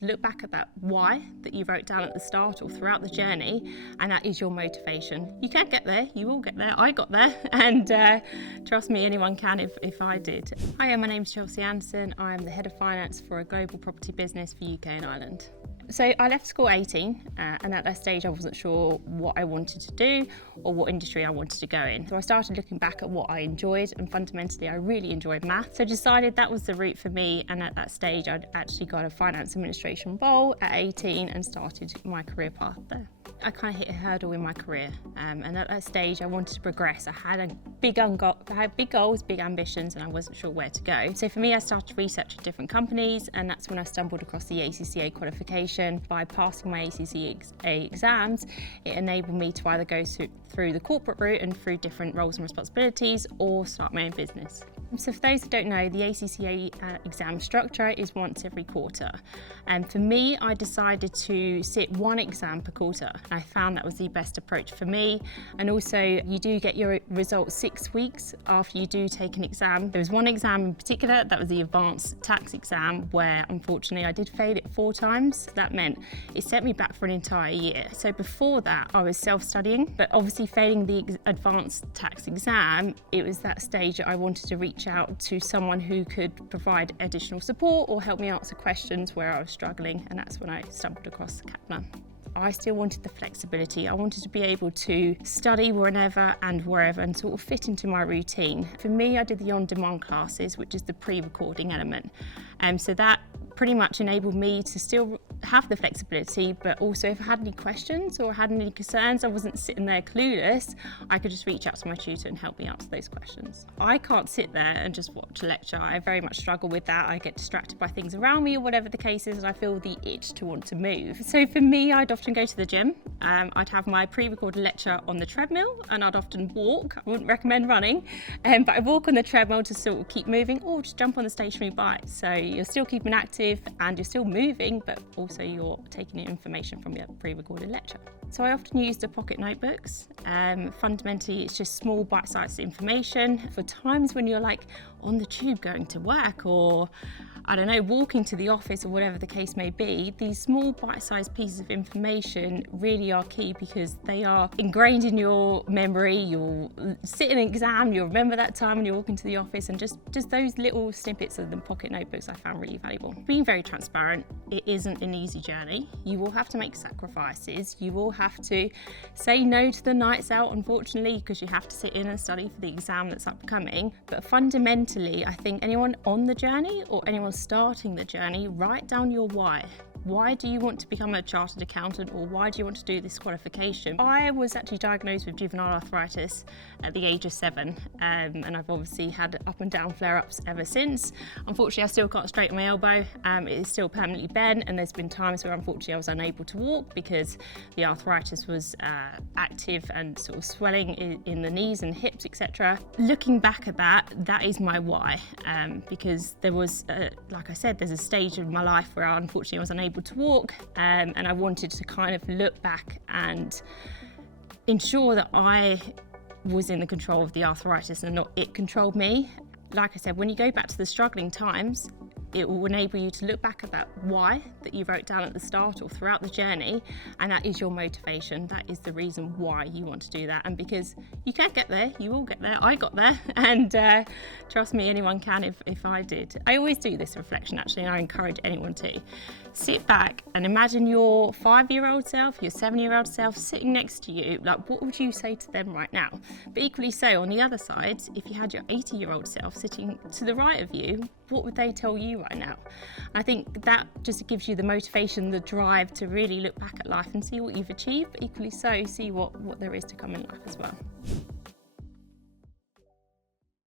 Look back at that why that you wrote down at the start or throughout the journey, and that is your motivation. You can get there, you will get there. I got there, and trust me, anyone can if I did. Hi, my name's Chelsea Andersen. I'm the head of finance for a global property business for UK and Ireland. So I left school at 18, and at that stage I wasn't sure what I wanted to do or what industry I wanted to go in. So I started looking back at what I enjoyed, and fundamentally I really enjoyed math. So I decided that was the route for me, and at that stage I'd actually got a finance administration role at 18 and started my career path there. I kind of hit a hurdle in my career, and at that stage I wanted to progress. I had big goals, big ambitions, and I wasn't sure where to go. So for me, I started researching different companies, and that's when I stumbled across the ACCA qualification. By passing my ACCA exams, it enabled me to either go through the corporate route and through different roles and responsibilities, or start my own business. So for those who don't know, the ACCA exam structure is once every quarter. And for me, I decided to sit one exam per quarter. I found that was the best approach for me. And also, you do get your results 6 weeks after you do take an exam. There was one exam in particular, that was the advanced tax exam, where unfortunately I did fail it 4 times. That meant it set me back for an entire year. So before that, I was self-studying, but obviously failing the advanced tax exam, it was that stage that I wanted to reach out to someone who could provide additional support or help me answer questions where I was struggling, and that's when I stumbled across Kaplan. I still wanted the flexibility. I wanted to be able to study whenever and wherever and sort of fit into my routine. For me, I did the on-demand classes, which is the pre-recording element. So that pretty much enabled me to still have the flexibility, but also if I had any questions or had any concerns, I wasn't sitting there clueless. I could just reach out to my tutor and help me answer those questions. I can't sit there and just watch a lecture. I very much struggle with that. I get distracted by things around me or whatever the case is, and I feel the itch to want to move. So for me, I'd often go to the gym. I'd have my pre-recorded lecture on the treadmill, and I'd often walk. I wouldn't recommend running, but I walk on the treadmill to sort of keep moving, or just jump on the stationary bike. So you're still keeping active and you're still moving, but also you're taking in information from your pre-recorded lecture. So I often use the pocket notebooks. Fundamentally, it's just small bite-sized information for times when you're like on the tube going to work, or I don't know, walking to the office, or whatever the case may be. These small bite-sized pieces of information really are key because they are ingrained in your memory. You'll sit in an exam, you'll remember that time when you're walking to the office, and just those little snippets of the pocket notebooks I found really valuable. Being very transparent, it isn't an easy journey. You will have to make sacrifices. You will have to say no to the nights out, unfortunately, because you have to sit in and study for the exam that's upcoming. But fundamentally, I think anyone on the journey or anyone starting the journey, write down your why. Why do you want to become a chartered accountant, or why do you want to do this qualification? I was actually diagnosed with juvenile arthritis at the age of 7, and I've obviously had up and down flare-ups ever since. Unfortunately, I still can't straighten my elbow. It is still permanently bent, and there's been times where unfortunately I was unable to walk because the arthritis was active and sort of swelling in the knees and hips, etc. Looking back at that is my why, because there was, like I said, there's a stage in my life where unfortunately I was unable to walk, and I wanted to kind of look back and ensure that I was in the control of the arthritis and not it controlled me. Like I said, when you go back to the struggling times, it will enable you to look back at that why that you wrote down at the start or throughout the journey, and that is your motivation. That is the reason why you want to do that. And because you can get there, you will get there. I got there, and trust me, anyone can if I did. I always do this reflection actually, and I encourage anyone to sit back and imagine your 5-year-old self, your 7-year-old self sitting next to you. Like, what would you say to them right now? But equally so, on the other side, if you had your 80-year-old self sitting to the right of you, what would they tell you right now? And I think that just gives you the motivation, the drive to really look back at life and see what you've achieved, but equally so, see what there is to come in life as well.